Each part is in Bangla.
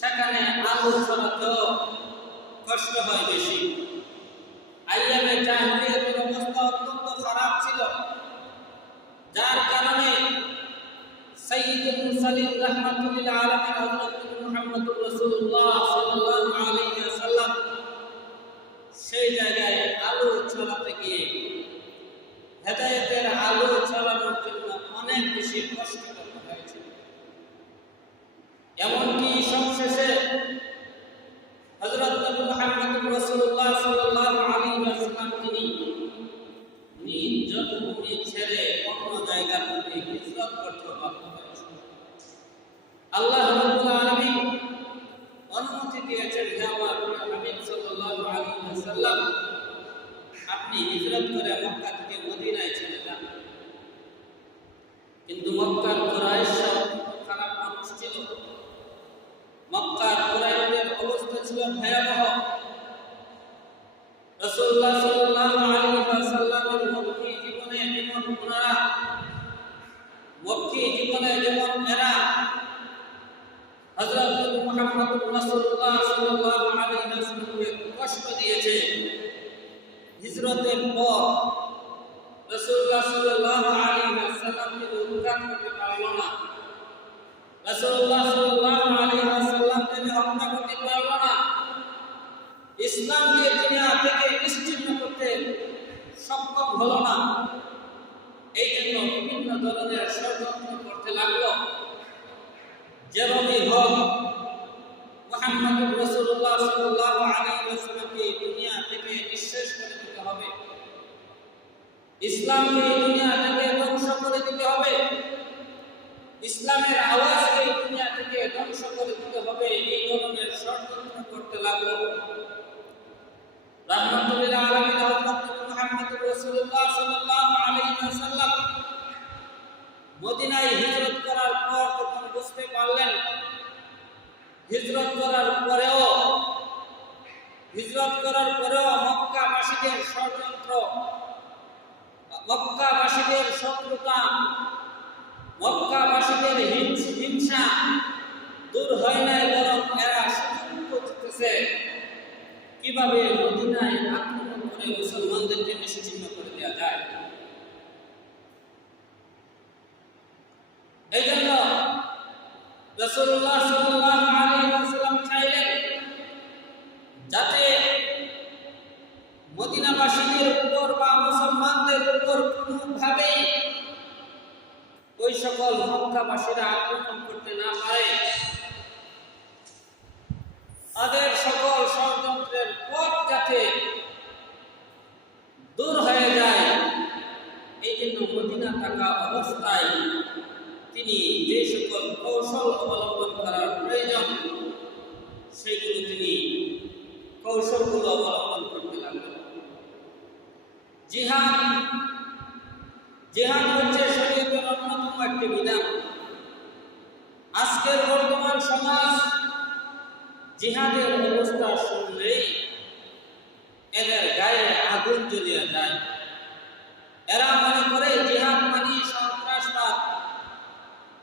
সেখানে আলু ছড়াতেও কষ্ট হয় বেশি। আইয়ামে জাহিলিয়াতের অবস্থা অত্যন্ত খারাপ ছিল, যার কারণে সাইয়্যিদুল মুরসালিন রাহমাতুল লিল আলামিন হযরত মুহাম্মদুর রাসূলুল্লাহ সাল্লাল্লাহু আলাইহি ওয়াসাল্লাম সেই জায়গায় আলো ছড়াতে গিয়ে হেদায়েতের আলো ছড়ানোর জন্য অনেক বেশি কষ্ট করতে হয়েছে। এমনকি সবশেষে হযরত নবী মুহাম্মদুর রাসূলুল্লাহ সাল্লাল্লাহু আলাইহি ওয়াসাল্লাম তিনি নিজ জন্মভূমি ছেড়ে অন্য জায়গার প্রতি হিজরত করতে বাধ্য হয়েছেন। আল্লাহ রাব্বুল আলামিন অনুমতি দিয়েছেন, হে আমার প্রিয় হাবিব সাল্লাল্লাহু আলাইহি ওয়াসাল্লাম, আপনি হিজরত করে মক্কা থেকে মদিনায় চলে যান। কিন্তু মক্কার কুরাইশ খারাপ মানুষ ছিল। মক্কার কুরাইশদের অবস্থা ছিল ভয়াবহ। রাসূলুল্লাহ সাল্লাল্লাহু আলাইহি ওয়াসাল্লামের মক্কি জীবনে যেমন ওনারা মক্কি জীবনে যেমন এরা হযরত মুহাম্মদুর রাসূলুল্লাহ সাল্লাল্লাহু আলাইহি ওয়াসাল্লামকে কষ্ট দিয়েছে, হিজরতের পর রাসূলুল্লাহ সাল্লাল্লাহু আলাইহি ওয়াসাল্লামকে উদ্ধার করতে পারল না। রাসূলুল্লাহ সাল্লাল্লাহু আলাইহি ওয়াসাল্লামকে হত্যা করতে পারল না। ইসলামকে দুনিয়া থেকে নিশ্চিহ্ন করতে সক্ষম হলো না। এই জন্য বিভিন্ন ধরনের ষড়যন্ত্র করতে লাগলো। যেভাবেই হোক মুহাম্মদুর রাসূলুল্লাহ সাল্লাল্লাহু আলাইহি ওয়াসাল্লামকে দুনিয়া থেকে নিঃশেষ করে দিতে হবে, ইসলামকে দুনিয়া থেকে ধ্বংস করে দিতে হবে, ইসলামের আওয়াজকে দুনিয়া থেকে ধ্বংস করে দিতে হবে। এই ধরনের ষড়যন্ত্র করতে লাগলো। রাহমাতুল লিল আলামিন হযরত মুহাম্মদুর রাসূলুল্লাহ সাল্লাল্লাহু আলাইহি ওয়াসাল্লাম মদিনায় হিজরত করার পর যখন বুঝতে পারলেন হিজরত করার পরেও মক্কাবাসীদের ষড়যন্ত্র, মক্কাবাসীদের শত্রুতা, মক্কাবাসীদের হিংসা দূর হয় নাই, বরং এরা সুযোগ খুঁজতেছে কিভাবে মদিনায় আক্রমণ করে মুসলমানদেরকে নিশ্চিহ্ন করে দেওয়া যায়। এই জন্য রাসূলুল্লাহ সাল্লাল্লাহু আলাইহি ওয়াসাল্লাম চাইলেন যাতে মদিনাবাসীদের উপর বা মুসলমানদের উপর কোনোভাবেই ওই সকল মক্কাবাসীরা আক্রমণ করতে না পারে, তাদের সকল ষড়যন্ত্রের পথ যাতে দূর হয়ে যায়। এই জন্য মদিনা থাকা অবস্থায় তিনি যে সকল কৌশল অবলম্বন করার প্রয়োজন সেইগুলো তিনি কৌশলগুলো অবলম্বন করতে লাগলেন। জিহাদ হচ্ছে শরীয়তের অন্যতম একটি বিধান। আজকের বর্তমান সমাজ জিহাদের অবস্থা শুনলেই এদের গায়ে আগুন জ্বলিয়ে যায়। এরা মনে করে জিহাদ মানে সন্ত্রাসবাদ।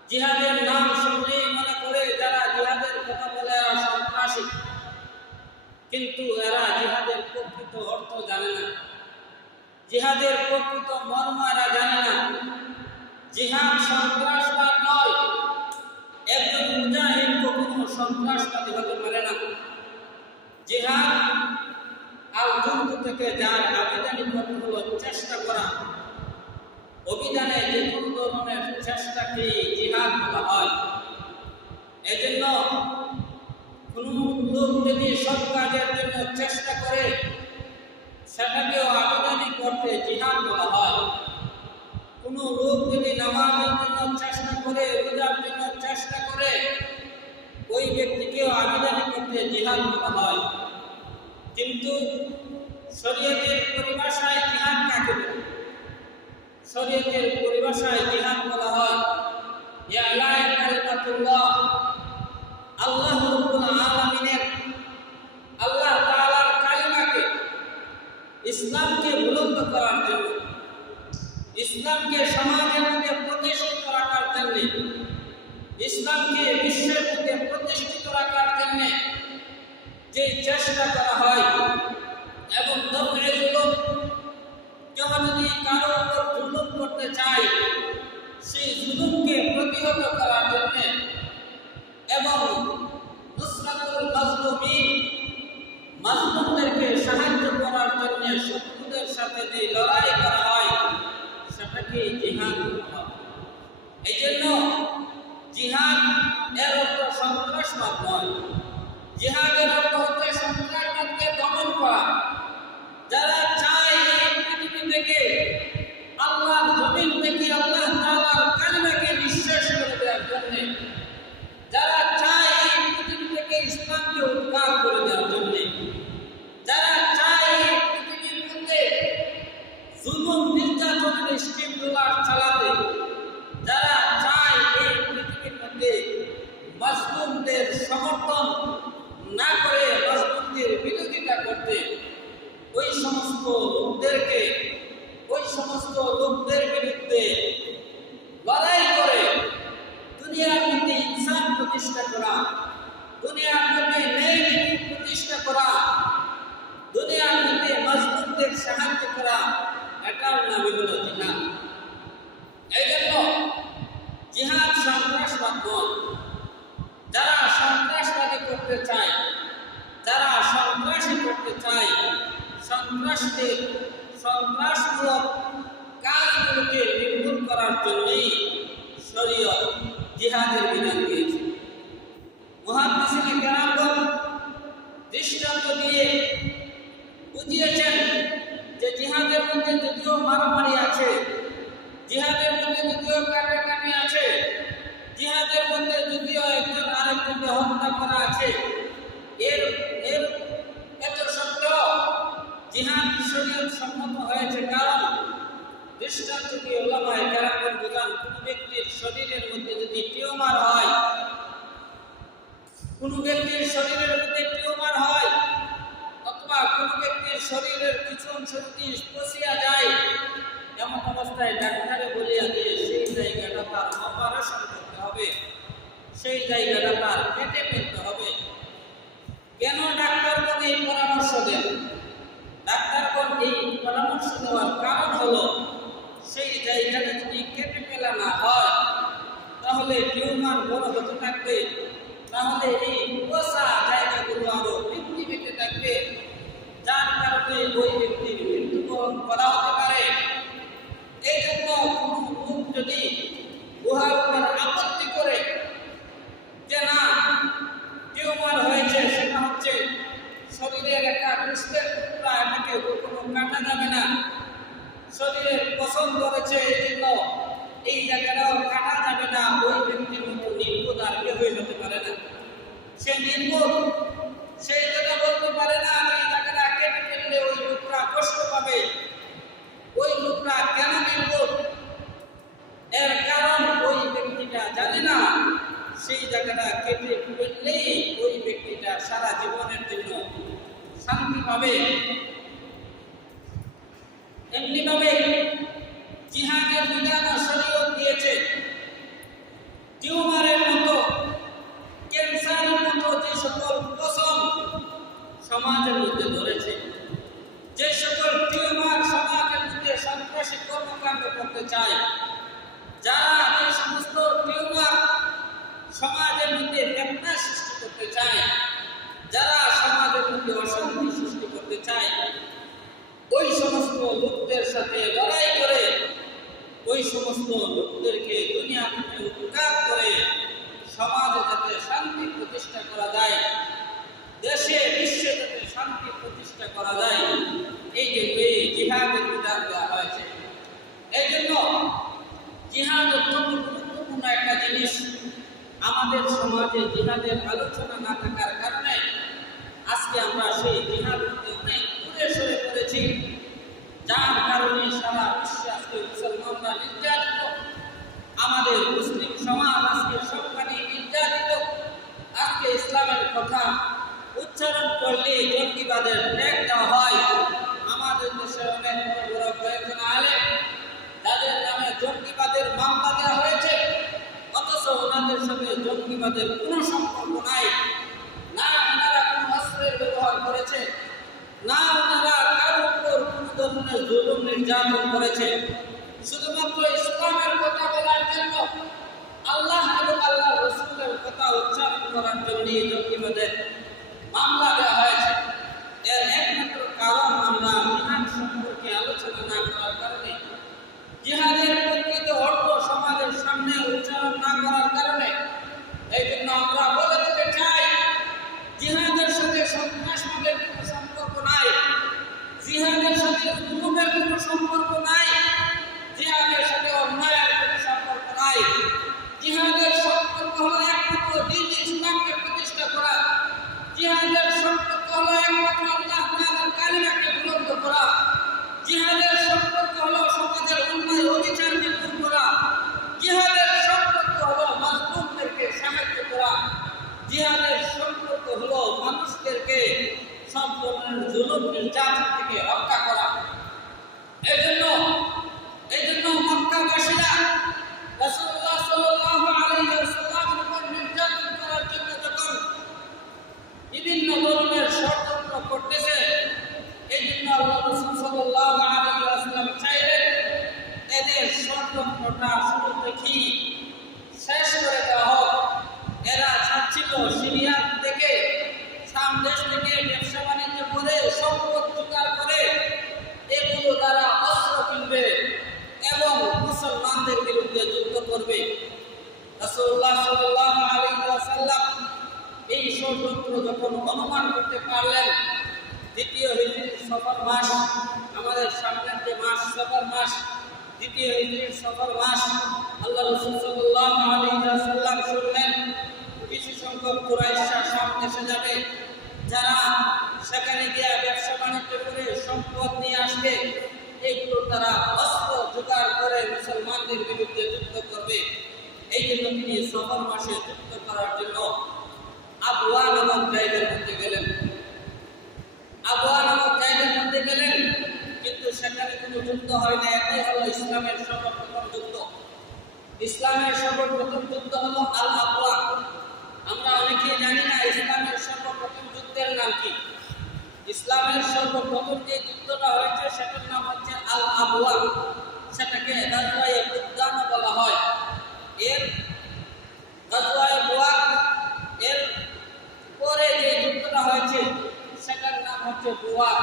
জিহাদের নাম শুনলেই মনে করে যারা জিহাদের কথা বলে এরা সন্ত্রাসী। কিন্তু এরা জিহাদের প্রকৃত অর্থ জানে না, জিহাদের প্রকৃত মর্ম এরা জানে না। জিহাদ সন্ত্রাসবাদ নয়। একজন মুজাহিদ কখনো সন্ত্রাসবাদী হতে পারে না। জিহাদ আল যুদ্ধ থেকে যার আবিধানিক অর্থ হলো চেষ্টা করা। অভিযানে যে কোনো ধরনের চেষ্টাকে জিহাদ বলা হয়। এজন্য কোনো লোক যদি সৎ কাজের জন্য চেষ্টা করে সেটাকেও আবিধানিক অর্থে জিহাদ বলা হয়। কোনো লোক যদি নামাজের জন্য চেষ্টা করে, রোজার জন্য চেষ্টা করে, ওই ব্যক্তিকেও আবিধানিক অর্থে জিহাদ বলা হয়। কিন্তু শরীয়তের পরিভাষায় জিহাদ কাকে বলে? শরীয়তের পরিভাষায় জিহাদ বলা হয় ইআলায়ে কালিমাতুল্লাহ, আল্লাহ রাব্বুল আলামিনের, আল্লাহ তাআলার কালিমাকে, ইসলামকে বুলন্দ করার জন্য, ইসলামকে সমাজের মধ্যে প্রতিষ্ঠিত রাখার জন্য, ইসলামকে বিশ্বের মধ্যে প্রতিষ্ঠিত রাখার জন্য চেষ্টা করা হয় এবং দফে জুলুম, কেউ যদি কারো উপর জুলুম করতে চায় সেই জুলুমকে প্রতিহত করার জন্য এবং নুসরাতুল মাজলুমিন, মাজলুমদেরকে সাহায্য করার জন্য শত্রুদের সাথে যে লড়াই করা হয় সেটাকে জিহাদ বলা হয়। এই জন্য জিহাদ এর অর্থ সন্ত্রাসবাদ নয়, জিহাদের অর্থ হচ্ছে সন্ত্রাসবাদকে দমন করা। যারা চায় এই পৃথিবী থেকে, আল্লাহর জমিন থেকে আল্লাহ তাআলার কালিমাকে নিঃশেষ করে দেওয়ার জন্য, যারা চায় এই পৃথিবী থেকে ইসলামকে উদ্ধার করে দেওয়ার জন্য, যারা চায় এই পৃথিবীর মধ্যে জুলুম নির্যাতনের স্টিম রোলার চালাতে, যারা চায় এই পৃথিবীর মধ্যে মাজলুমদের সমর্থন না করে মাজলুমদের বিরোধিতা করতে, ওই সমস্ত লোকদের বিরুদ্ধে লড়াই করে দুনিয়ার মধ্যে ইনসাফ প্রতিষ্ঠা করা, দুনিয়ার মধ্যে ন্যায় নীতি প্রতিষ্ঠা করা, দুনিয়ার মধ্যে মাজলুমদের সাহায্য করা, এটার নামই হলো জিহাদ। এই জন্য জিহাদ সন্ত্রাসবাদ নয়। যারা সন্ত্রাসবাদী করতে চায়, যারা সন্ত্রাসী করতে চায়, সন্ত্রাসমূলক কাজগুলোকে নির্মূল করার জন্যই শরীয়ত জিহাদের বিধান দিয়েছে। মুহাদ্দিসিনে কেরামগণ দৃষ্টান্ত দিয়ে বুঝিয়েছেন যে জিহাদের মধ্যে যদিও মারামারি আছে, জিহাদের মধ্যে যদিও কাটাকাটি আছে, জিহাদের মধ্যে যদিও একজন আরেকজনকে হত্যা করা আছে, এত সত্ত্বেও জিহাদ শরীয়ত সম্মত হয়েছে। কারণ দৃষ্টান্ত দিয়ে উলামায়ে কেরামগণ বুঝান, কোন ব্যক্তির শরীরের মধ্যে যদি টিউমার হয়, কোন ব্যক্তির শরীরের মধ্যে টিউমার হয়, অথবা কোন ব্যক্তির শরীরের কিছু অংশ যদি পচিয়া যায়, এমন অবস্থায় ডাক্তারে বলিয়া দিয়ে সেই জায়গাটা তার অপারেশন করতে হবে, সেই জায়গাটা তার কেটে ফেলতে হবে। কেন ডাক্তারগণ এই পরামর্শ দেন? ডাক্তারগণ এই পরামর্শ দেওয়ার কারণ হলো সেই জায়গাটা যদি কেটে ফেলা না হয় তাহলে টিউমার বড় হতে থাকবে, তাহলে এই পচা জায়গাগুলো আরো বৃদ্ধি পেতে থাকবে, যার কারণে ওই ব্যক্তির মৃত্যুবরণ করা হতে পারে। এই জন্য কোনো লোক যদি উহার উপর আপত্তি করে যে না টিউমার হয়েছে, সেটা হচ্ছে শরীরের একটা গোস্তের টুকরা, এটাকে কোনো কাটা যাবে না, শরীরের পছন্দ করেছে এই জন্য এই জায়গাটাও কাটা যাবে না, ওই ব্যক্তির মতো নির্বোধ আর কেউই হতে পারে না। সে নির্বোধ, সেই কথা বলতে পারে না যে এই জায়গাটা কেটে ফেললে ওই লোকরা কষ্ট পাবে। ওই লোকরা কেন নির্বোধ? এর কারণ ওই ব্যক্তিটা জানে না সেই জায়গাটা কেটে ফেললেই ওই ব্যক্তিটা সারা জীবনের জন্য শান্তি পাবে। এমনিভাবে জিহাদের বিধান শরীয়ত দিয়েছে। টিউমারের মতো, ক্যান্সারের মতো যে সকল পশম সমাজের মধ্যে ধরেছে, যে সকল টিউমার সমাজের মধ্যে সন্ত্রাসী কর্মকাণ্ড করতে চায়, যারা এই সমস্ত টিউমার সমাজের মধ্যে ফিতনা সৃষ্টি করতে চায়, যারা সমাজের মধ্যে অশান্তি সৃষ্টি করতে চায়, ওই সমস্ত লোকদের সাথে লড়াই করে ওই সমস্ত লোকদেরকে দুনিয়া থেকে উৎখাত করে সমাজে যাতে শান্তি প্রতিষ্ঠা করা যায়, দেশে বিশ্বে যাতে শান্তি প্রতিষ্ঠা করা যায়, এই জন্য জিহাদের বিধান দেওয়া হয়েছে। এই জন্য জিহাদ অত্যন্ত গুরুত্বপূর্ণ একটা জিনিস। আমাদের সমাজে জিহাদের আলোচনা না থাকার কারণে আজকে আমরা সেই জিহাদ হতে অনেক দূরে সরে পড়েছি, যার কারণে সারা বিশ্বে আজকে মুসলমানরা নির্যাতিত, আমাদের মুসলিম সমাজ আজকে সবখানে নির্যাতিত। আজকে ইসলামের কথা উচ্চারণ করলে জঙ্গিবাদের ট্যাগ দেওয়া হয়। আমাদের দেশে অনেক বড় বড় কয়েকজন আলেম যাদের নামে জঙ্গিবাদের মামলা দেওয়া হয়েছে, অথচ ওনাদের সাথে জঙ্গিবাদের কোনো সম্পর্ক নাই, না ওনারা কোনো অস্ত্রের ব্যবহার শুধুমাত্র ইসলামের কথা বলার জন্য, আল্লাহ এবং আল্লাহ রাসূলের কথা উচ্চারণ করার জন্য জঙ্গিবাদের মামলা দেওয়া হয়েছে। এর একমাত্র কারণ আমরা জিহাদ সম্পর্কে আলোচনা না করার কারণে, জিহাদের প্রকৃত অর্থ সমাজের সামনে উচ্চারণ না করার কারণে। এই জন্য আমরা বলে দিতে চাই, জিহাদের সাথে সন্ত্রাসবাদের কোনো সম্পর্ক নাই, জিহাদের সাথে জুলুমের কোনো সম্পর্ক নাই, জিহাদের সাথে অন্যায়ের কোনো সম্পর্ক নাই। জিহাদের সম্পর্ক হলো একমাত্র দ্বীন ইসলামকে প্রতিষ্ঠা করা। জিহাদের সম্পর্ক হলো একমাত্র আল্লাহ তাআলার কালিমাকে বুলন্দ করা। জিহাদের সম্পর্ক হলো সমাজের অন্যায় অবিচারকে দূর করা। জিহাদের সম্পর্ক হলো মাজলুমদেরকে সাহায্য করা। জিহাদের সম্পর্ক হলো মানুষদেরকে সব ধরনের জুলুম নির্যাতন থেকে রক্ষা করা। এই জন্য মক্কাবাসীরা রাসূলুল্লাহ সাল্লাল্লাহু আলাইহি ওয়াসাল্লামের উপর নির্যাতন করার জন্য যখন বিভিন্ন ধরনের ষড়যন্ত্র করতেছে, এই জন্য আল্লাহ রাসূল সাল্লাল্লাহু আলাইহি ওয়াসাল্লাম চাইলেন এদের ষড়যন্ত্রটা শুরু থেকেই শেষ করে দেওয়া হোক। এরা চাচ্ছিল সিরিয়া থেকে, শাম দেশ থেকে ব্যবসা বাণিজ্য করে, সম্পদ জোগাড় করে এগুলো দ্বারা অস্ত্র কিনবে এবং মুসলমানদের বিরুদ্ধে যুদ্ধ করবে। রাসূলুল্লাহ সাল্লাল্লাহু আলাইহি ওয়াসাল্লাম এই ষড়যন্ত্র যখন অনুমান করতে পারলেন, দ্বিতীয় হিজরির সফর মাস, আমাদের সামনের যে মাস সফর মাস, দ্বিতীয় হিজরির সফর মাস, আল্লাহ রাসূল সাল্লাল্লাহু আলাইহি ওয়াসাল্লাম শুনলেন কিছু সংখ্যক কুরাইশরা শাম দেশে যাবে, যারা সেখানে গিয়ে ব্যবসা বাণিজ্য করে সম্পদ নিয়ে আসবে, এইগুলো তারা অস্ত্র জোগাড় করে মুসলমানদের বিরুদ্ধে যুদ্ধ করবে। এই জন্য তিনি সফর মাসে যুদ্ধ করার জন্য আবওয়া নামক জায়গার মধ্যে গেলেন। আবওয়া নামক জায়গার মধ্যে গেলেন, কিন্তু সেখানে কোনো যুদ্ধ হয় না। এটাই হলো ইসলামের সর্বপ্রথম যুদ্ধ। ইসলামের সর্বপ্রথম যুদ্ধ হলো আল আবওয়া। আমরা অনেকেই জানি না ইসলামের সর্বপ্রথম যুদ্ধের নাম কি। ইসলামের সর্বপ্রথম যে যুদ্ধটা হয়েছে সেটার নাম হচ্ছে আল আবওয়া। সেটাকে গাজওয়ায়ে বুদান বলা হয়। এর গাজওয়ায়ে বুয়াক, এর পরে যে যুদ্ধটা হয়েছে সেটার নাম হচ্ছে বুয়াক,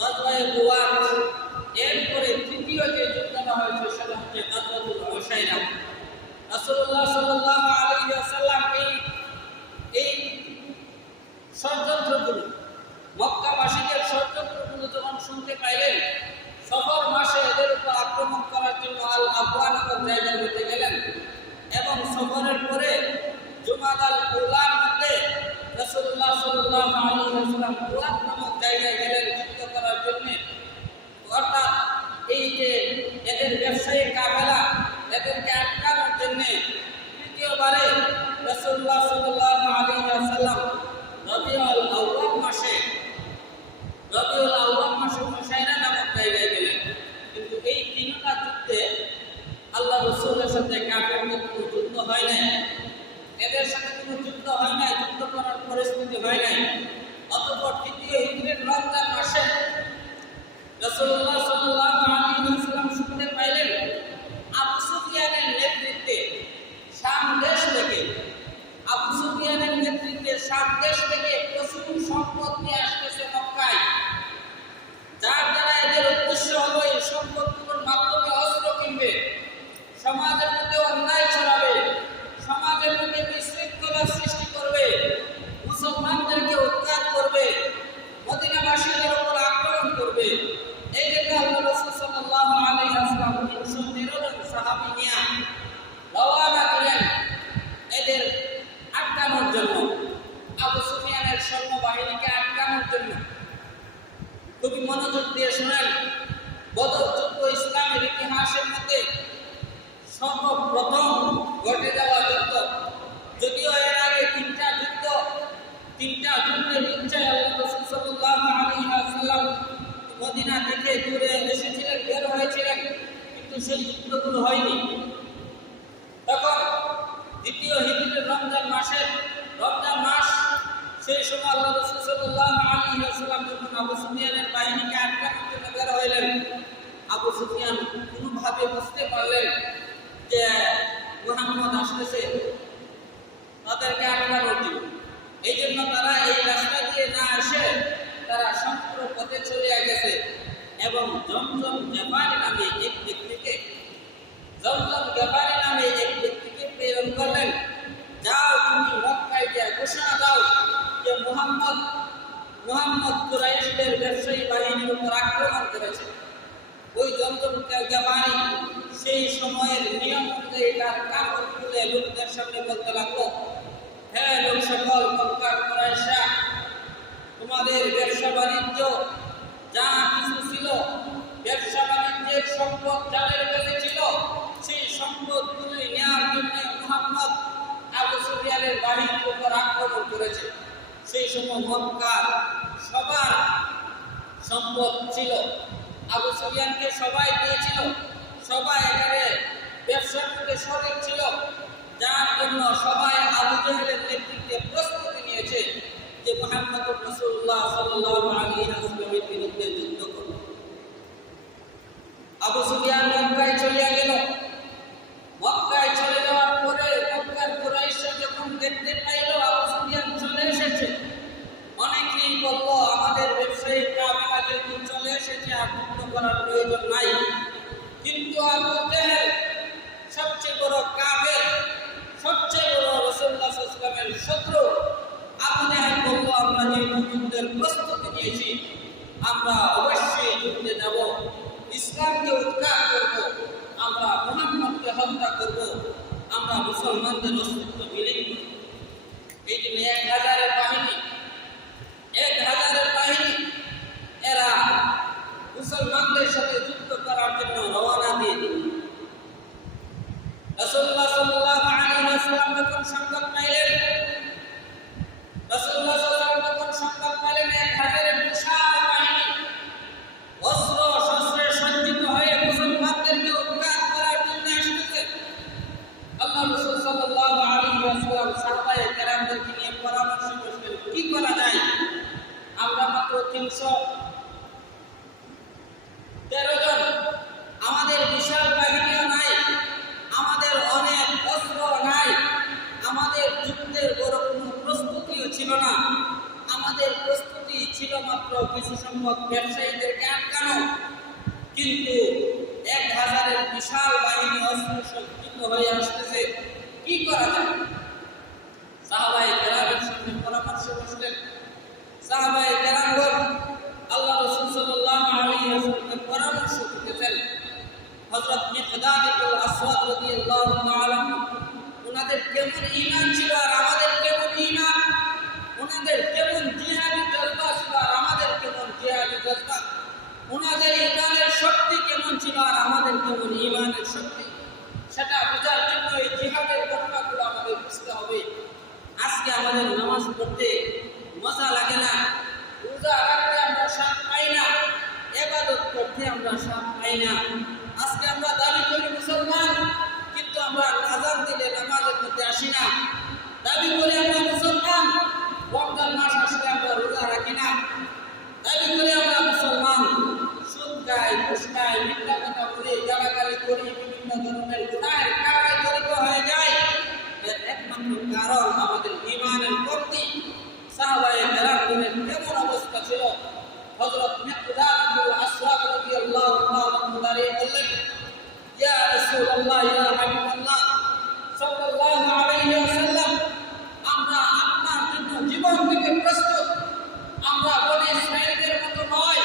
গাজওয়ায়ে বুয়াক। এরপরে তৃতীয় যে যুদ্ধটা হয়েছে সেটা হচ্ছে গাজওয়াতুল উসাইরা। রাসূলুল্লাহ সাল্লাল্লাহু আলাইহি ওয়াসাল্লাম এই ষড়যন্ত্রগুলো, মক্কাবাসীদের ষড়যন্ত্রগুলো যখন শুনতে পাইলেন, সফর মাসে এদের উপর আক্রমণ করার জন্য আল আবওয়া নামক জায়গার মধ্যে গেলেন এবং সফরের পরে জুমাদাল উলার মধ্যে রাসূলুল্লাহ সাল্লাল্লাহু আলাইহি ওয়াসাল্লাম বুয়াক নামক জায়গায় গেলেন যুদ্ধ করার জন্য। অর্থাৎ এই যে এদের ব্যবসায়ী কাফেলা, এদেরকে আটকানোর জন্য তৃতীয়বারে রাসূলুল্লাহ সাল্লাল্লাহু আলাইহি ওয়াসাল্লাম রবিউল আউয়াল মাসে মুসাইরা নামক জায়গায় গেলেন। কিন্তু এই তিনটা যুদ্ধে আল্লাহ রাসূলের সাথে কাফেরদের কোনো যুদ্ধ হয় নাই, এদের সাথে কোনো যুদ্ধ হয় নাই, যুদ্ধ করার পরিস্থিতি হয় নাই। অতঃপর তৃতীয় হিজরির রমজান মাসে রাসূলুল্লাহ সাল্লাল্লাহু আলাইহি ওয়াসাল্লাম শুনতে পাইলেন আবু সুফিয়ানের নেতৃত্বে শাম দেশ থেকে, প্রচুর সম্পদ নিয়ে আসতেছে মক্কায়, যার দ্বারা এদের উদ্দেশ্য হলো এই সম্পদগুলোর মাধ্যমে অস্ত্র কিনবে, সমাজের মধ্যে অন্যায় ছড়াবে, সমাজের মধ্যে বিশৃঙ্খলা সৃষ্টি করবে, মুসলমানদেরকে উৎখাত করবে, মদিনাবাসীদের উপর আক্রমণ করবে। এই জন্য আল্লাহ রাসূল সাল্লাল্লাহু আলাইহি ওয়াসাল্লাম 313 জন সাহাবী নিয়ে রওনা দিলেন এদের আটকানোর জন্য, আবু সুফিয়ানের সৈন্যবাহিনীকে আটকানোর জন্য। খুবই মনোযোগ দিয়ে শুনেন, বদর যুদ্ধ ইসলামের ইতিহাসের মধ্যে সর্বপ্রথম ঘটে যাওয়া যুদ্ধ। যদিও এর আগে তিনটা যুদ্ধের ইচ্ছায় আল্লাহ রাসূল সাল্লাল্লাহু আলাইহি ওয়াসাল্লাম মদিনা থেকে দূরে এসেছিলেন, বের হয়েছিলেন, কিন্তু সেই যুদ্ধগুলো হয়নি। তখন দ্বিতীয় হিজরির রমজান মাস, সেই সময় আল্লাহ রাসূল সাল্লাল্লাহু আলাইহি ওয়াসাল্লাম যখন আবু সুফিয়ানের বাহিনীকে আটকানোর জন্য বের হইলেন, আবু সুফিয়ান কোনোভাবে বুঝতে পারলেন যে মুহাম্মদ আসতেছে, তাদেরকে আটকানোর জন্য। এই জন্য তারা এই রাস্তা দিয়ে না এসে তারা সমগ্র পথে চলে গেছে এবং জমজম গেফারি নামে এক ব্যক্তিকে প্রেরণ করলেন, যাও তুমি মক্কায় গিয়ে ঘোষণা দাও যে মুহাম্মদ কুরাইশদের ব্যবসায়ী বাহিনীর উপর আক্রমণ করেছে। ওই জমজম গেফারি সেই সময়ের নিয়ম অনুযায়ী তার কাপড় খুলে লোকদের সামনে বলতে লাগলো, হ্যাঁ লোক সকল, মক্কার কুরাইশরা, তোমাদের ব্যবসা বাণিজ্য যা কিছু ছিল, ব্যবসা বাণিজ্যের সম্পদ যাদের কাছে ছিল, সেই সম্পদগুলি নেওয়ার জন্য মুহাম্মদ আবু সুফিয়ানের বাহিনীর উপর আক্রমণ করেছে। সেই সময় মক্কার সবার সম্পদ ছিল, আবু সুফিয়ানকে সবাই দিয়েছিল, সবাই এখানে ব্যবসার মধ্যে সঠিক ছিল, যার জন্য সবাই আবু জাহেলের নেতৃত্বে প্রস্তুতি নিয়েছে যে মুহাম্মদ রাসূলুল্লাহ সাল্লাল্লাহু আলাইহি ওয়াসাল্লামের বিরুদ্ধে যুদ্ধ করবে। আবু সুফিয়ান মক্কায় চলে গেল। মক্কায় চলে যাওয়ার পরে মক্কার কুরাইশরা যখন দেখতে পাইল আবু সুফিয়ান চলে এসেছে, অনেকেই বলল আমাদের ব্যবসায়ী কাফেলা যেহেতু চলে এসেছে আর যুদ্ধ করার প্রয়োজন নাই। কিন্তু আবু জাহেল সবচেয়ে বড় কাফের, সবচেয়ে বড় রাসূলুল্লাহ সাল্লাল্লাহু আলাইহি ওয়াসাল্লামের শত্রু, আবু জাহেল বলল আমরা যেহেতু যুদ্ধের প্রস্তুতি নিয়েছি, আমরা অবশ্যই যুদ্ধে যাব, ইসলামকে উৎখাত করব, আমরা মুহাম্মদকে হত্যা করব, আমরা মুসলমানদের অস্তিত্ব বিলীন করব। এই জন্য 1000-এর বাহিনী এরা মুসলমানদের সাথে যুদ্ধ করার জন্য রওনা দিয়ে দিল। রাসূলুল্লাহ সাল্লাল্লাহু আলাইহি ওয়াসাল্লাম যখন সংবাদ পাইলেন, 1000-এর বিশাল বাহিনী অস্ত্র শস্ত্রে সজ্জিত হয়ে মুসলমানদেরকে উৎখাত করার জন্য এসেছে। আল্লাহ রাসূল সাল্লাল্লাহু আলাইহি ওয়াসাল্লাম সাহাবায়ে কেরামদেরকে নিয়ে পরামর্শ করলেন, কি করা যায়? আমরা মাত্র 313 জন, আমাদের বিশাল বাহিনীও নাই, আমাদের অনেক অস্ত্র নাই, আমাদের যুদ্ধের বড় কোনো প্রস্তুতিও ছিল না, আমাদের প্রস্তুতি ছিল মাত্র কিছু সংখ্যক ব্যবসায়ীদেরকে আটকানো। কিন্তু 1000-এর বিশাল বাহিনী অস্ত্র সজ্জিত হয়ে আসতেছে, কি করা যায়? সাহাবায়ে কেরামের সঙ্গে পরামর্শ করলেন। সাহাবায়ে কেরামগণ আল্লাহ রাসূল সাল্লাল্লাহু আলাইহি ওয়াসাল্লামের পরামর্শ দিতেছেন। হযরত মিকদাদ ইবনে আসওয়াদ রাদিয়াল্লাহু তাআলা, ওনাদের কেমন ঈমান ছিল আর আমাদের কেমন ঈমান, ওনাদের কেমন জিহাদি জজবা ছিল আর আমাদের কেমন জিহাদি জজবা, ওনাদের ঈমানের শক্তি কেমন ছিল আর আমাদের কেমন ঈমানের শক্তি, সেটা বোঝার জন্য এই জিহাদের ঘটনাগুলো আমাদের বুঝতে হবে। আজকে আমাদের নামাজ পড়তে মজা লাগে না, রোজা রাখতে আমরা স্বাদ পাই না, ইবাদত করতে আমরা স্বাদ পাই না। আজকে আমরা দাবি করি মুসলমান, কিন্তু আমরা আযান দিলে নামাজের মধ্যে আসি না। দাবি করি আমরা মুসলমান, রমজান মাস আসলে আমরা রোজা রাখি না। দাবি করি আমরা মুসলমান, সুদ খাই, ঘুষ খাই, মিথ্যা কথা বলি, গালাগালি করি, বিভিন্ন ধরনের গুনাহের কাজে জড়িত হয়ে যায়। এর একমাত্র কারণ আমাদের ঈমানের কমতি। সাহাবায়ে কেরামদের কেমন অবস্থা ছিল? হযরত মিকদাদ ইবনে আসওয়াদ রাদিয়াল্লাহু তাআলা দাঁড়িয়ে বললেন, ইয়া রাসূলুল্লাহ, ইয়া হাবিবাল্লাহ সাল্লাল্লাহু আলাইহি ওয়াসাল্লাম, আমরা আপনার জন্য জীবন দিতে প্রস্তুত, আমরা বনি ইসরাঈলদের মতো নয়।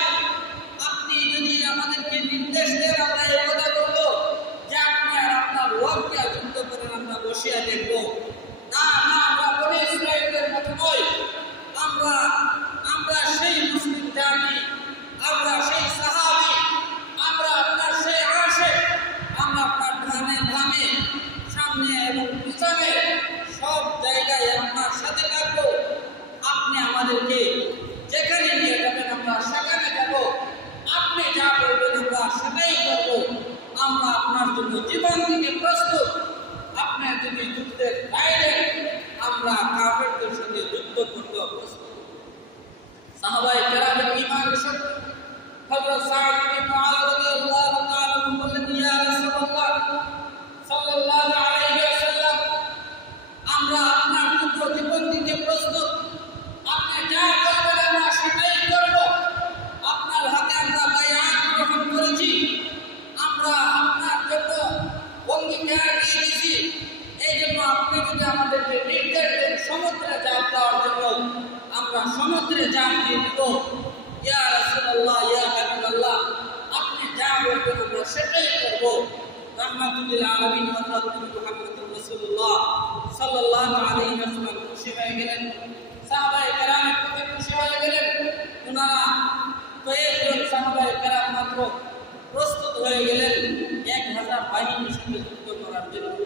আপনি যদি আমাদেরকে নির্দেশ দেন আমরা এই কথা বলবো যে আপনি আর আপনার রবকে যুদ্ধ করেন, আমরা বসিয়া দেখব। না না, আমরা বনি ইসরাঈলদের মতো নই, আমরা সেই মুসলিম জাতি, আমরা সেই সাহাবী, আমরা আপনার সেই আশিক, আমরা আপনার ধানে ধান আমরা সমুদ্রে জাম দিয়ে দিব, ইয়া রাসূলুল্লাহ ইয়া হাবিবাল্লাহ, আপনি যা বলবেন আমরা সেটাই করব। রাহমাতুল আলামিন হযরত মুহাম্মদুর রাসূলুল্লাহ সাল্লাল্লাহু আলাইহি ওয়াসাল্লাম খুশি হয়ে গেলেন, সাহাবায়ে কেরামের প্রতি খুশি হয়ে গেলেন। ওনারা কয়েকজন সাহাবায়ে কেরাম মাত্র প্রস্তুত হয়ে গেলেন 1000 বাহিনীর সঙ্গে যুদ্ধ করার জন্য।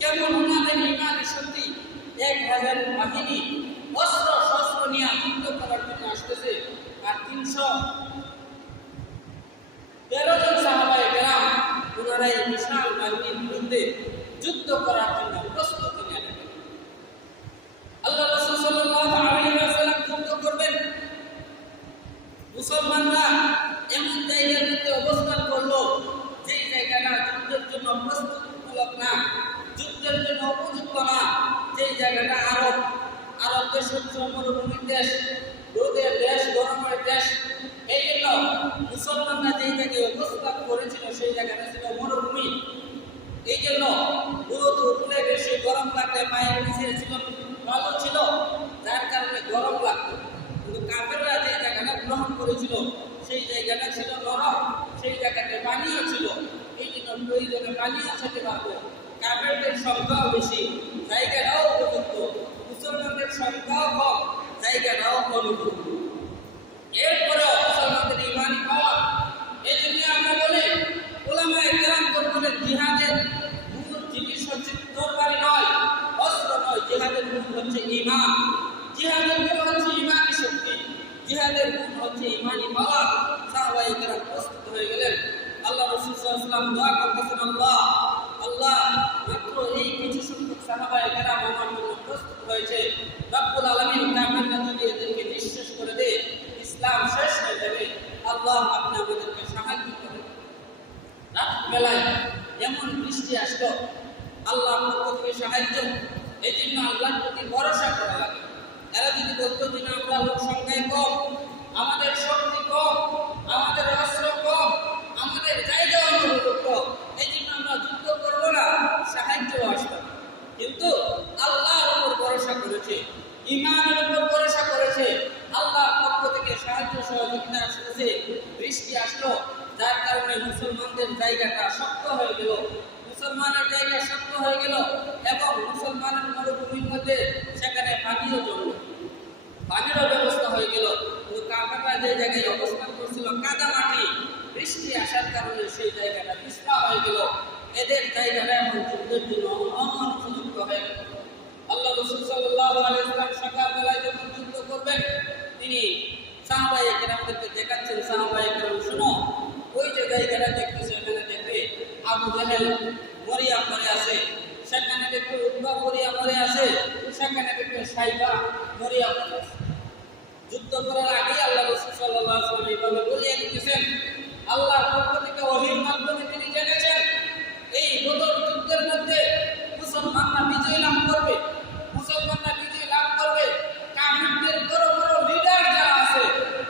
কেমন ওনাদের ইমানের শক্তি! 1000 বাহিনী অস্ত্র শস্ত্র নিয়ে যুদ্ধ করার জন্য আসতেছে, আর 313 জন সাহাবায়ে কেরাম ওনারা এই বিশাল বাহিনীর বিরুদ্ধে যুদ্ধ করার জন্য প্রস্তুতি নেন। আল্লাহ রাসূল সাল্লাল্লাহু আলাইহি ওয়াসাল্লাম যুদ্ধ করবেন, মুসলমানরা এমন জায়গার মধ্যে অবস্থান করলো যেই জায়গাটা যুদ্ধের জন্য প্রস্তুতিমূলক না, যুদ্ধের জন্য উপযুক্ত না, যেই জায়গাটা আরব দেশ হচ্ছে মরুভূমির দেশ, রোদের দেশ, গরমের দেশ। এই জন্য মুসলমানরা যেই জায়গায় অবস্থান করেছিল সেই জায়গাটা ছিল মরুভূমি। এই জন্য রোদ উঠলে বেশি গরম লাগলে পায়ের নিচে ছিল ভালো ছিল, যার কারণে গরম লাগতো। কিন্তু কাফেররা যে জায়গাটা গ্রহণ করেছিল সেই জায়গাটা ছিল নরম, সেই জায়গাতে পানিও ছিল। এই জন্য প্রয়োজনে পানিও খেতে পারবো। কাফেরদের সংখ্যাও বেশি, জায়গাটাও উপযুক্ত, মুসলমানদের সংখ্যাও কম, জায়গাটাও অনুপযুক্ত। এরপরেও মুসলমানদের ইমানি পাওয়া। এই জন্য আমরা বলি, উলামায়ে কেরাম বলেন জিহাদের মূল জিনিস হচ্ছে তরবারি নয়, অস্ত্র নয়, জিহাদের মূল হচ্ছে ঈমান। জিহাদের মূল হচ্ছে ইমানি শক্তি, জিহাদের মূল হচ্ছে ইমানি পাওয়া। সাহাবায়ে কেরাম প্রস্তুত হয়ে গেলেন। আল্লাহ রাসূল সাল্লাল্লাহু আলাইহি ওয়াসাল্লাম দোয়া করতেছেন, আল্লাহ মাত্র এই কিছু সংখ্যক সাহাবায়ে কেরাম আমার জন্য প্রস্তুত হয়েছে, রব্বুল আলামিন কাফেররা যদি এদেরকে নিঃশেষ করে দেয়, ইসলাম শেষ হয়ে যাবে। আল্লাহ আপনি আমাদেরকে সাহায্য করেন। রাতবেলায় এমন বৃষ্টি আসলো, আল্লাহর পক্ষ থেকে সাহায্য। এই জন্য আল্লাহর প্রতি ভরসা করা লাগে। এরা যদি বলতো যে আমরা লোক সংখ্যায় কম, আমাদের শক্তি কম, আমাদের অস্ত্র কম, আমাদের জায়গা অনুপযুক্ত, এই জন্য আমরা যুদ্ধ করবো না, সাহায্য আসবে। কিন্তু আল্লাহর উপর ভরসা করেছে, ইমানের উপর ভরসা করেছে, আল্লাহর পক্ষ থেকে সাহায্য সহযোগিতা আসতেছে, বৃষ্টি আসলো, যার কারণে মুসলমানদের জায়গাটা শক্ত হয়ে গেল, মুসলমানের জায়গা শক্ত হয়ে গেল এবং মুসলমানের মরুভূমির মধ্যে সেখানে পানিও জমল, পানিরও ব্যবস্থা হয়ে গেল। কিন্তু কাফেররা যে জায়গায় অবস্থান করছিল কাদা মাটি, বৃষ্টি আসার কারণে সেই জায়গাটা পিছপা হয়ে গেল। এদের জায়গাটা এখন যুদ্ধের জন্য অনুপযুক্ত হয়ে গেল। আল্লাহ রাসূল সাল্লাল্লাহু আলাইহি ওয়াসাল্লাম সকালবেলায় যখন যুদ্ধ করবেন, তিনি সাহাবায়ে কেরামদেরকে দেখাচ্ছেন, সাহাবায়ে কেরাম শুনো, ওই যে জায়গাটা দেখতেছে এখানে দেখবে আবু জাহেল মরিয়া পড়ে আছে, সেখানে দেখবে উতবা মরিয়া পড়ে আছে, সেখানে দেখবে সাইবা মরিয়া পড়ে আছে। যুদ্ধ করার আগে আল্লাহ রাসূল সাল্লাল্লাহু আলাইহি ওয়াসাল্লাম এইভাবে বলিয়ে দিতেছেন। আল্লাহর পক্ষ থেকে ওহীর মাধ্যমে তিনি জেনেছেন এই বদর যুদ্ধের মধ্যে মুসলমানরা বিজয় লাভ করবে, মুসলমানরা বিজয় লাভ করবে। কাফিরদের বড় বড় লিডার যারা আছে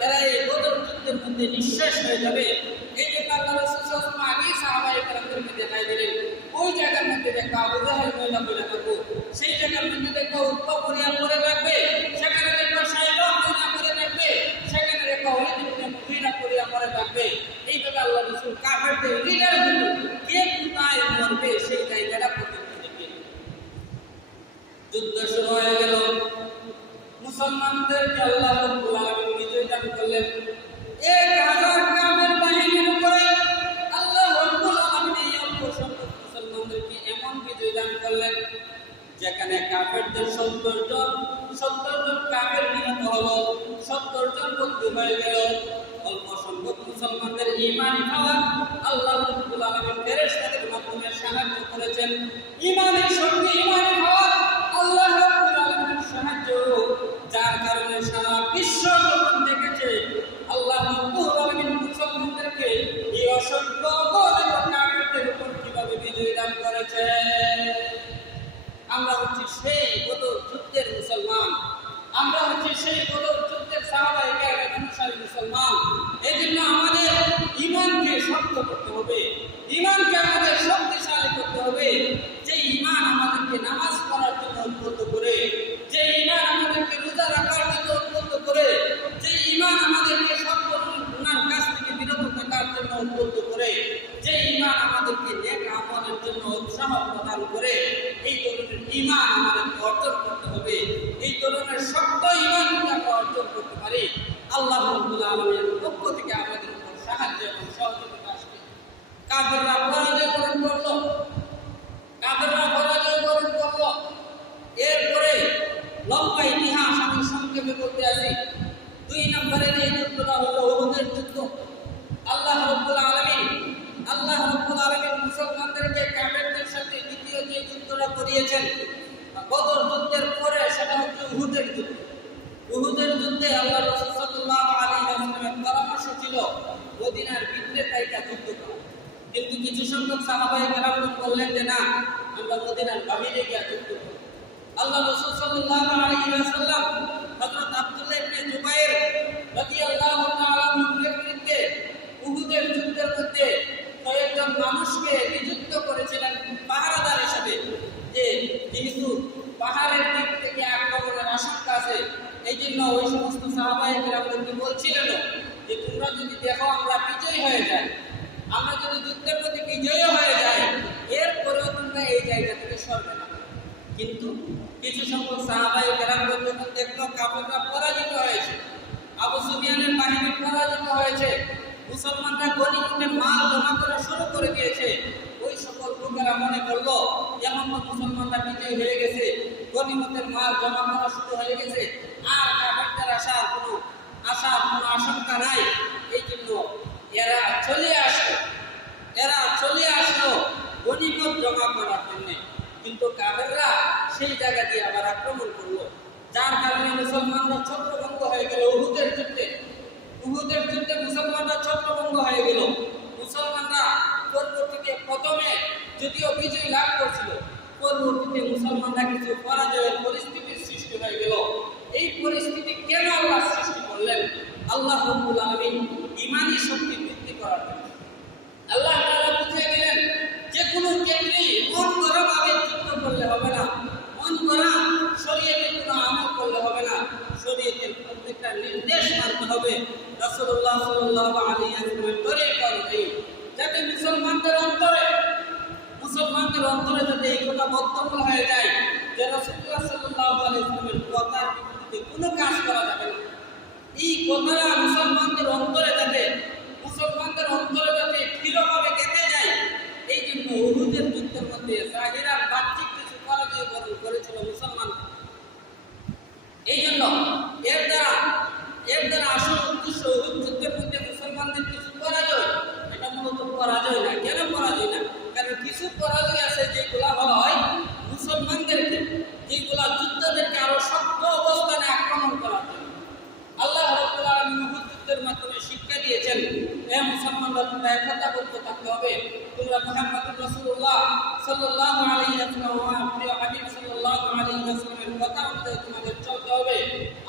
এরা এই বদর যুদ্ধের মধ্যে নিঃশেষ হয়ে যাবে। এই যে আল্লাহ রাসূল সাল্লাল্লাহু আলাইহি ওয়াসাল্লাম আগেই সাহাবায়ে কেরামদেরকে দেখাই দিলেন, ওই জায়গার মধ্যে দেখো আবু জাহেল মহিলা বলে থাকবো, সেই জায়গার মধ্যে দেখো উতবা পরিয়া পরে রাখবে, সেখানে দেখো সাইবা মহিলা পরে রাখবে, সেখানে দেখো ওলিদ ইবনে মুগীরা পরিয়া পরে রাখবে। এইভাবে আল্লাহ রাসূল কাফেরদের লিডারগুলো কে কোথায় মরবে সেই জায়গাটা পর্যন্ত দেখে। যুদ্ধ শুরু হয়ে গেল, মুসলমানদেরকে আল্লাহ রাব্বুল আলামিন বিজয় দান করলেন। 1000 কাফের বাহিনীর উপরে আল্লাহ রাব্বুল আলামিন এই অল্প সংখ্যক মুসলমানদেরকে এমন বিজয় দান করলেন যেখানে কাফেরদের 70 জন কাফের নিহত হলো, 70 জন বন্দী হয়ে গেল। অল্প সংখ্যক মুসলমানদের ঈমানি পাওয়া আল্লাহ রাব্বুল আলামিন ফেরেশতাদের মাধ্যমে সাহায্য করেছেন। ঈমানি শক্তি, ঈমানি পাওয়া আল্লাহ রাব্বুল আলামিনের সাহায্য, যার কারণে সারা বিশ্ব যখন দেখেছে আল্লাহ রাব্বুল আলামিন মুসলমানদেরকে এই অসংখ্য অগণিত কাফেরদের উপর কিভাবে বিজয় দান করেছে। আমরা হচ্ছি সেই বদর যুদ্ধের মুসলমান, আমরা হচ্ছি সেই বদর যুদ্ধের সাহাবায়ে কেরামের অনুসারী মুসলমান। এই জন্য আমাদের ঈমানকে শক্ত করতে হবে, ঈমানকে আমাদের শক্তিশালী করতে হবে। যে ঈমান আমাদেরকে নামাজ পড়ার জন্য উদ্বুদ্ধ করে, যে ঈমান আমাদেরকে রোজা রাখার জন্য উদ্বুদ্ধ কাফেররা পরাজয় বরণ করলো, কাফেররা পরাজয় বরণ করলো। এরপরে লম্বা ইতিহাস আমি সংক্ষেপে বলতে আসি। 2 নম্বরে যে যুদ্ধটা হলো উহুদের যুদ্ধ। আল্লাহ রাব্বুল আলামিন মুসলমানদেরকে কাফেরদের সাথে দ্বিতীয় যে যুদ্ধটা করিয়েছেন বদর যুদ্ধের পরে, সেটা হচ্ছে উহুদের যুদ্ধ। উহুদের যুদ্ধে আল্লাহ রাসূল সাল্লাল্লাহু আলাইহি ওয়াসাল্লামের পরামর্শ ছিল মদিনার ভিতরে তাইটা যুদ্ধ করা, কিন্তু কিছু সংখ্যক সাহাবায়ে কেরাম বললেন যে না, আমরা মদিনার বাহিরে গিয়ে যুদ্ধ করব। আল্লাহ রাসূল সাল্লাল্লাহু আলাইহি ওয়াসাল্লাম হযরত আব্দুল্লাহ ইবনে জুবাইর রাদিয়াল্লাহু তাআলা আনহুর নেতৃত্বে উহুদের যুদ্ধের মধ্যে কয়েকজন মানুষকে নিযুক্ত করেছিলেন পাহারাদার হিসেবে, যে যেহেতু পাহাড়ের দিক থেকে আক্রমণের আশঙ্কা আছে, এই জন্য ওই সমস্ত সাহাবায়ে কেরামদেরকে বলছিলেন যে তোমরা যদি দেখো আমরা বিজয়ী হয়ে যাই, আমরা যদি যুদ্ধের মধ্যে বিজয়ী হয়ে যাই, এরপরেও তোমরা এই জায়গা থেকে সরবে না। কিন্তু কিছু সংখ্যক সাহাবায়ে কেরাম যখন দেখলো কাফেররা পরাজিত হয়েছে, আবু সুফিয়ানের বাহিনী পরাজিত হয়েছে, মুসলমানরা গনিমতের মাল জমা করা শুরু করে দিয়েছে, ওই সকল লোকেরা মনে করলো যেমন মুসলমানরা বিজয়ী হয়ে গেছে, গনিমতের মাল জমা করা শুরু হয়ে গেছে, আর কাফেরদের আসার কোনো আশঙ্কা নাই। এই জন্য এরা চলে আসলো গনিমত জমা করার জন্য। কিন্তু কাফেররা সেই জায়গা দিয়ে আবার আক্রমণ করলো, যার কারণে মুসলমানরা ছত্রভঙ্গ হয়ে গেল। উহুদের যুদ্ধে মুসলমানরা ছত্রভঙ্গ হয়ে গেল। মুসলমানরা পরবর্তীতে প্রথমে যদিও বিজয় লাভ করছিল, পরবর্তীতে মুসলমানরা কিছু পরাজয়ের পরিস্থিতির সৃষ্টি হয়ে গেল। এই পরিস্থিতি কেন আল্লাহ সৃষ্টি করলেন? আল্লাহ রাব্বুল আলামিন ঈমানী শক্তি বৃদ্ধি করার জন্য। আল্লাহ তাআলা বুঝিয়ে দিলেন যে কোনো ক্ষেত্রেই মন গড়া ভাবে যুদ্ধ করলে হবে না, মন গড়া শরীয়তের কোনো আমল করলে হবে না, শরীয়তের প্রত্যেকটা নির্দেশ মানতে হবে। রাসূলুল্লাহ সাল্লাল্লাহু আলাইহি ওয়াসাল্লামের তরিকা অনুযায়ী, যাতে মুসলমানদের অন্তরে যাতে এই কথা বদ্ধমূল হয়ে যায় যে রাসূলুল্লাহ সাল্লাল্লাহু আলাইহি ওয়াসাল্লামের কথার বিপরীতে কোনো কাজ করা যাবে না। এই কথাটা মুসলমানদের অন্তরে যাতে দৃঢ়ভাবে গেঁথে যায়, এই জন্য উহুদের যুদ্ধের মধ্যে জাহিরার বাহ্যিক কিছু পরাজয় বরণ করেছিল মুসলমান। এই জন্য এর দ্বারা আসল উদ্দেশ্য উহুদ যুদ্ধের মধ্যে মুসলমানদের কিছু পরাজয়, এটা মূলত পরাজয় না। কেন পরাজয় না? কারণ কিছু পরাজয় আছে যেগুলা হয় মুসলমানদেরকে, যেগুলা যোদ্ধাদেরকে আরো শক্ত অবস্থানে আক্রমণ করার জন্য। আল্লাহ রাব্বুল আলামিন উহুদ যুদ্ধের মাধ্যমে শিক্ষা দিয়েছেন, হে মুসলমানরা, তোমরা একতাবদ্ধ থাকতে হবে। তোমরা মুহাম্মদুর রাসূলুল্লাহ সাল্লাল্লাহু আলাইহি ওয়াসাল্লাম, প্রিয় হাবিব সাল্লাল্লাহু আলাইহি ওয়াসাল্লামের কথা অনুযায়ী তোমাদের চলতে হবে।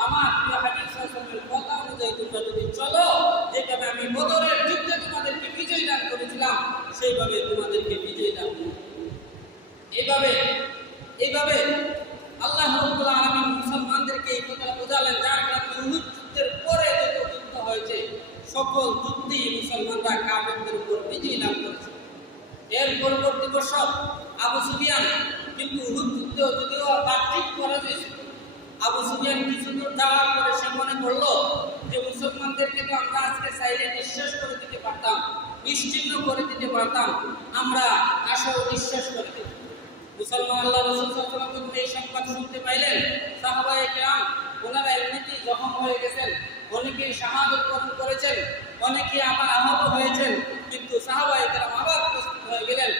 আমার প্রিয় হাবিব সাল্লাল্লাহু আলাইহি ওয়াসাল্লামের কথা অনুযায়ী তোমরা যদি চলো, যেভাবে আমি বদরের যুদ্ধে তোমাদেরকে বিজয় দান করেছিলাম, সেইভাবে তোমাদেরকে বিজয় দান করব। এইভাবে আল্লাহ রাব্বুল আলামিন মুসলমানদেরকে এই কথা বোঝালেন, যার কারণে উহুদ যুদ্ধের পরে যত যুদ্ধ হয়েছে সকল যুদ্ধেই মুসলমানরা কাফেরদের উপর বিজয় লাভ করেছে। এর পরবর্তী বছর আবু সুফিয়ান, কিন্তু উহুদ যুদ্ধ যদিও বাহ্যিক পরাজয় ছিল, আবু সুফিয়ান কিছু দূর যাওয়ার পরে সে মনে করলো যে মুসলমানদেরকে তো আমরা আজকে চাইলে নিঃশেষ করে দিতে পারতাম, নিশ্চিহ্ন করে দিতে পারতাম, আমরা আসল নিঃশেষ করে দিতাম। মুসলমান আল্লাহ রাসূল সাল্লাল্লাহু আলাইহি ওয়াসাল্লাম এই সংবাদ শুনতে পাইলেন, সাহাবায়ে কেরাম ওনারা এমনিতেই জখম হয়ে গেছেন, অনেকেই শাহাদাত বরণ করেছেন, অনেকে আবার আহত হয়েছেন, কিন্তু সাহাবায়ে কেরাম আবার প্রস্তুত হয়ে গেলেন,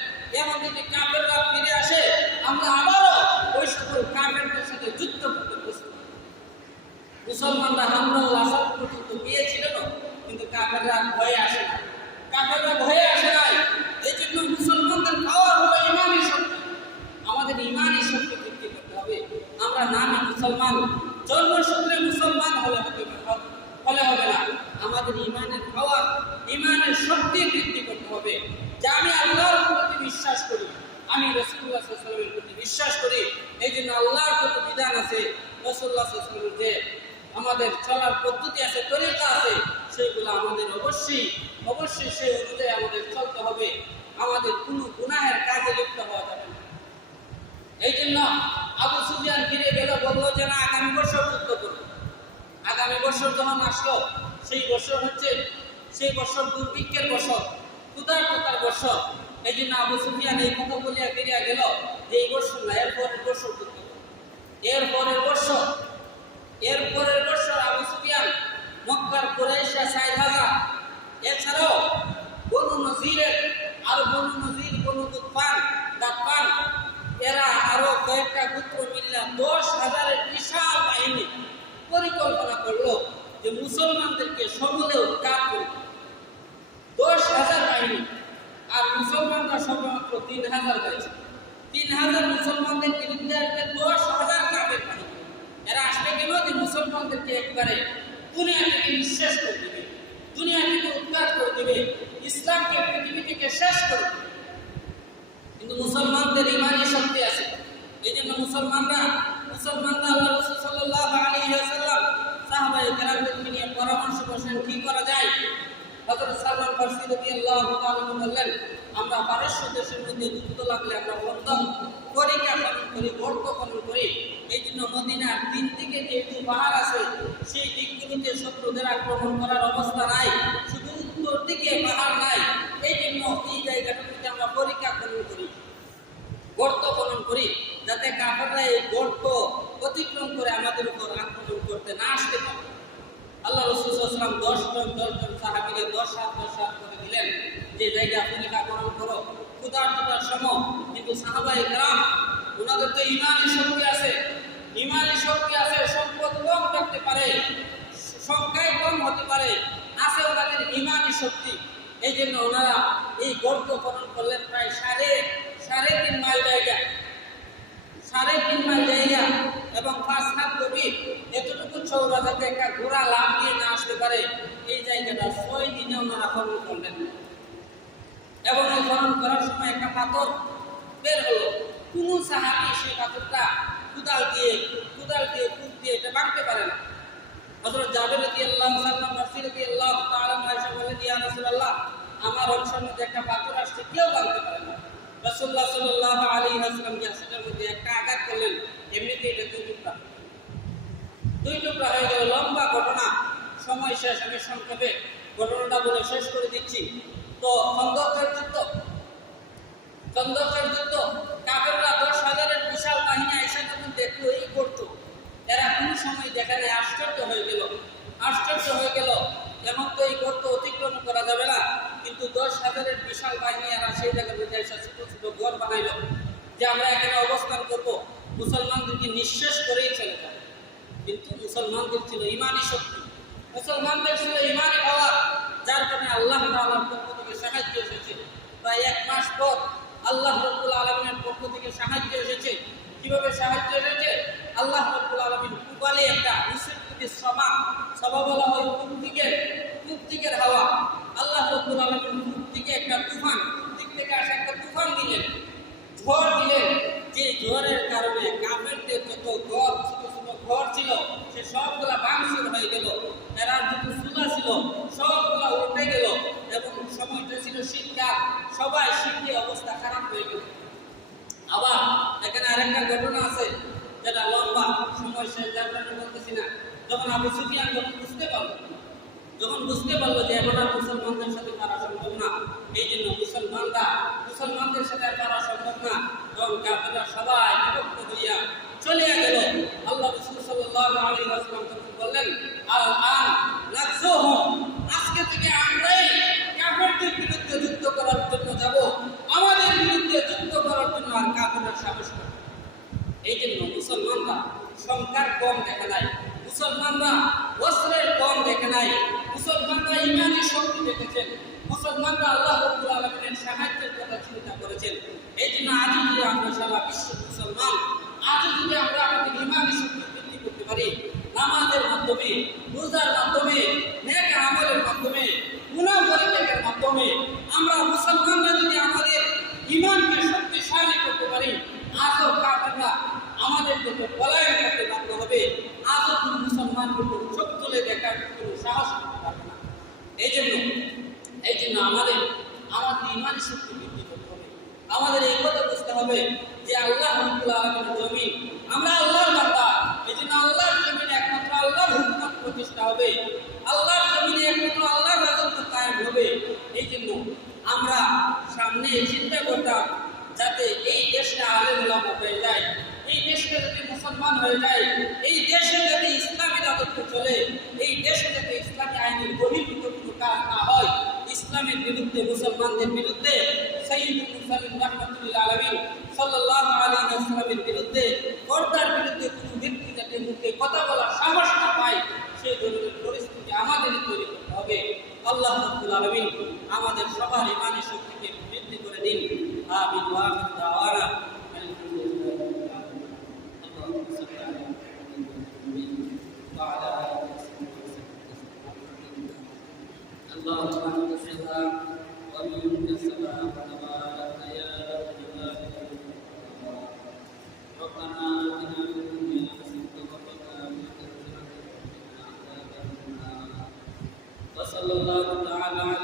এমন যদি কাফেররা ফিরে আসে আমরা আবারও ওই সকল কাফেরদের সাথে যুদ্ধ করতে প্রস্তুত। মুসলমানরা হামলা ও আসাদ পর্যন্ত গিয়েছিলেন, কিন্তু কাফেররা ভয়ে আসে না, এই জন্য মুসলমানদের পাওয়ার হলো ঈমানী শক্তি। আমাদের ঈমানী শক্তি বৃদ্ধি করতে হবে। আমরা নামে মুসলমান, জন্মসূত্রে মুসলমান হলে হবে না, আমাদের ঈমানের পাওয়ার, ঈমানের শক্তি বৃদ্ধি করতে হবে। যে আমি আল্লাহর প্রতি বিশ্বাস করি, আমি রাসূলুল্লাহ সাল্লাল্লাহু আলাইহি ওয়াসাল্লামের প্রতি বিশ্বাস করি, এই জন্য আল্লাহর যত বিধান আছে, রাসূলুল্লাহ সাল্লাল্লাহু আলাইহি ওয়াসাল্লামের যে আমাদের চলার পদ্ধতি আছে, তরিকা আছে, সেইগুলো আমাদের অবশ্যই সেই অনুযায়ী আমাদের চলতে হবে। আমাদের কোনো গুনাহের কাজে লিপ্ত হওয়া যাবে না। এই জন্য আবু সুফিয়ান ফিরে গেল, বললো যে না, আগামী বছর যুদ্ধ করব। আগামী বছর যখন আসলো, সেই বছর দুর্ভিক্ষের বছর, ক্ষুধার্ততার বছর। এই জন্য আবু সুফিয়ান এই কথা বলিয়া ফিরিয়া গেল যে এই বছর না, এরপরের বছর করতে হবে। এরপরের বছর আবু সুফিয়ান মক্কার কুরাইশরা ৬০,০০০, এছাড়াও বনু নজিরের বনু গাতফান এরা আরো কয়েকটা গোত্র মিল্লা ১০,০০০-এর বিশাল বাহিনী পরিকল্পনা করলো যে মুসলমানদেরকে সমূলে উৎখাত করবে। ১০,০০০ বাহিনী, আর মুসলমানরা সর্বমাত্র ৩,০০০ হয়েছে। ৩,০০০ মুসলমানদের বিরুদ্ধে আসবে ১০,০০০ কাফের বাহিনী। এরা আসবে কেন? যে মুসলমানদেরকে একবারে দুনিয়া থেকে নিঃশেষ করে দিবে, দুনিয়া থেকে উৎখাত করে দিবে, ইসলামকে পৃথিবী থেকে শেষ করে দিবে। কিন্তু মুসলমানদের ইমানি শক্তি আছে। এই জন্য মুসলমানরা আল্লাহ রাসূল সাল্লাল্লাহু আলাইহি ওয়াসাল্লাম সাহাবায়ে কেরামদেরকে নিয়ে পরামর্শ করছেন কি করা যায়। হযরত সালমান ফারসি রাদিয়াল্লাহু তাআলা বললেন, আমরা পারস্য দেশের মধ্যে যুদ্ধ লাগলে আমরা বন্ধন পরীক্ষা খনন করি, গর্ত খনন করি। এই জন্য মদিনার ৩ দিকে যেহেতু পাহাড় আছে, সেই দিকগুলোতে শত্রুদের আক্রমণ করার অবস্থা নাই, শুধু উত্তর দিকে পাহাড় নাই। এই জন্য এই জায়গাটাতে আমরা পরীক্ষা খনন করি, গর্ত খনন করি, যাতে কাফেররা এই গর্ত অতিক্রম করে আমাদের উপর আক্রমণ করতে না আসতে পারে। আল্লাহ রাসূল সাল্লাল্লাহু আলাইহি ওয়াসাল্লাম ১০ জন সাহাবীকে ১০ হাত করে দিলেন যে জায়গা পরীক্ষা খনন করো, ক্ষুধার্ততার সময়। কিন্তু সাহাবায়ে কেরাম ওনাদের তো ইমানি শক্তি আছে, সম্পদ কম থাকতে পারে, সংখ্যায় কম হতে পারে, আছে ওনাদের ইমানি শক্তি। এই জন্য ওনারা এই গর্ত খনন করলেন প্রায় সাড়ে তিন মাইল জায়গা এবং ৫ হাত গভীর, এতটুকু চৌড়া যাতে একটা ঘোড়া লাফ দিয়ে না আসতে পারে। এই জায়গাটা ৬ দিনে ওনারা খনন করলেন। এবং এই খনন করার সময় একটা পাথর বের হলো। কোন সাহাবী সেই পাথরটা কুদাল দিয়ে কূপ দিয়ে এটা ভাঙতে পারে না। হযরত জাবের রাদিয়াল্লাহু সালমান ফারসি রাদিয়াল্লাহু তাআলা আয়েশা বলেন, ইয়া রাসূলুল্লাহ, আমার অংশের মধ্যে একটা পাথর আসছে, কেউ ভাঙতে পারে না। রাসূলুল্লাহ সাল্লাল্লাহু আলাইহি ওয়াসাল্লাম সেটার মধ্যে একটা আঘাত করলেন, এমনিতে এটা দুই টুকরা হয়ে গেল। লম্বা ঘটনা, সময় শেষ, আমি সংক্ষেপে ঘটনাটা বলে শেষ করে দিচ্ছি। তো খন্দকের যুদ্ধ কাফেররা ১০,০০০-এর বিশাল বাহিনী এসে যখন দেখলো এই করতো, এরা কোনো সময় দেখে নাই, আশ্চর্য হয়ে গেল। এমন তো এই গর্ত অতিক্রম করা যাবে না। কিন্তু ১০,০০০-এর বিশাল বাহিনী এরা সেই জায়গায় বুঝে এসে ছোট ছোট ঘর বানাইল যে আমরা এখানে অবস্থান করব, মুসলমানদেরকে নিঃশেষ করেই চলে যাবে। কিন্তু মুসলমানদের ছিল ইমানি শক্তি, মুসলমানদের ছিল ইমানি পাওয়ার, যার কারণে আল্লাহ তাআলার পক্ষ থেকে সাহায্য এসেছে। প্রায় ১ মাস পর আল্লাহ রাব্বুল আলামিনের পক্ষ থেকে সাহায্য এসেছে। কিভাবে সাহায্য এসেছে? আল্লাহ রাব্বুল আলামিন পূবালে একটা সভা বলা হয় পূব দিকের হাওয়া। আল্লাহ রাব্বুল আলামিন পূব দিকে একটা তুফান, পূব দিক থেকে আসা একটা তুফান দিলেন, ঝড় দিলেন। যে ঝড়ের কারণে কাফেরদের যত ছোট ছোট ঘর ছিল সে সবগুলা ভাঙচুর হয়ে গেল। এরা যত চুলা ছিল সবগুলা উঠে গেল। এবং সময়টা ছিল শীতকাল, সবাই শীতে অবস্থা খারাপ হয়ে গেল। আবার এখানে আরেকটা ঘটনা আছে যেটা লম্বা, সময় শেষ, যার কারণে বলতেছি না। যখন আবু সুফিয়ান যখন বুঝতে পারলো যে এখন আর মুসলমানদের সাথে পারা সম্ভব না, এই জন্য মুসলমানদের সাথে পারা সম্ভব না, এবং কাফেররা সবাই বিভক্ত হইয়া চলিয়া গেল। আল্লাহ রাসূল সাল্লাল্লাহু আলাইহি ওয়াসাল্লাম বললেন, আল-আন নাকজুহুম, আজকে থেকে আমরাই কাফেরদের বিরুদ্ধে যুদ্ধ করার জন্য যাব, আমাদের বিরুদ্ধে যুদ্ধ করার জন্য আর কাফেররা সাহস করবে। এই জন্য মুসলমানরা সংখ্যার কম দেখে নাই, মুসলমানরা অস্ত্রের কম দেখে নাই, মুসলমানরা ইমানি শক্তি দেখেছেন, মুসলমানরা আল্লাহ রাব্বুল আলামিনের সাহায্যের কথা চিন্তা করেছেন। এই জন্য আজ যদি আমরা সারা বিশ্ব মুসলমান, আজ যদি আমরা আমাদের ইমানি শক্তি বৃদ্ধি করতে পারি, নামাজের মাধ্যমে, রোজার মাধ্যমে, নেক আমলের মাধ্যমে, গুনাহ পরিত্যাগের মাধ্যমে, আমরা মুসলমানরা যদি আমাদের ইমানকে শক্তিশালী করতে পারি, আজও কাফেররা আমাদের দিকে পলায়ন করতে বাধ্য হবে। আজও কোনো মুসলমানের উপর চোখ তুলে দেখার কোনো সাহস করতে পারবে না। এই জন্য আমাদের ইমানি শক্তি বৃদ্ধি করতে হবে। আমাদের এই কথা বুঝতে হবে যে আল্লাহ রাব্বুল আলামিনের জমিন, আমরা আল্লাহর বান্দা। এই জন্য আল্লাহর জমিনে একমাত্র আল্লাহর হুকুমত প্রতিষ্ঠা হবে, আল্লাহর জমিনে একমাত্র আল্লাহর রাজত্ব কায়েম হবে। এই জন্য আমরা সামনে চিন্তা করতাম যাতে এই দেশটা আলেম ওলামা হয়ে যায়, এই দেশটা যদি মুসলমান হয়ে যায়, এই দেশে যদি ইসলামী রাজত্ব চলে, এই দেশে যদি ইসলামী আইনের বহির্ভূত কোনো কাজ না হয়, ইসলামের বিরুদ্ধে, মুসলমানদের বিরুদ্ধে, সাইয়্যিদুল মুরসালিন রাহমাতুল্লাহ আলাইহি সাল্লাল্লাহু আলাইহি ওয়াসাল্লামের বিরুদ্ধে, পর্দার বিরুদ্ধে কোনো ব্যক্তি যাতে মুখে কথা বলার সাহস না পায়, সেই ধরনের পরিস্থিতি আমাদের তৈরি করতে হবে। আল্লাহ রাব্বুল আলামিন আমাদের সবার ঈমানি শক্তিকে বৃদ্ধি করে দিন। আমিন ওয়া আখিরু দাওয়ানা আলহামদুলিল্লাহি রাব্বিল আলামিন। আল্লাহুম্মা সাল্লি আলা মুহাম্মাদিন ওয়া আলা আলিহি اللهم انت السلام ومنك السلام تبارك يا ذا الجلال والاكرام. ربنا اتنا في الدنيا حسنه وفي الاخره حسنه وقنا عذاب النار. وصلى الله تعالى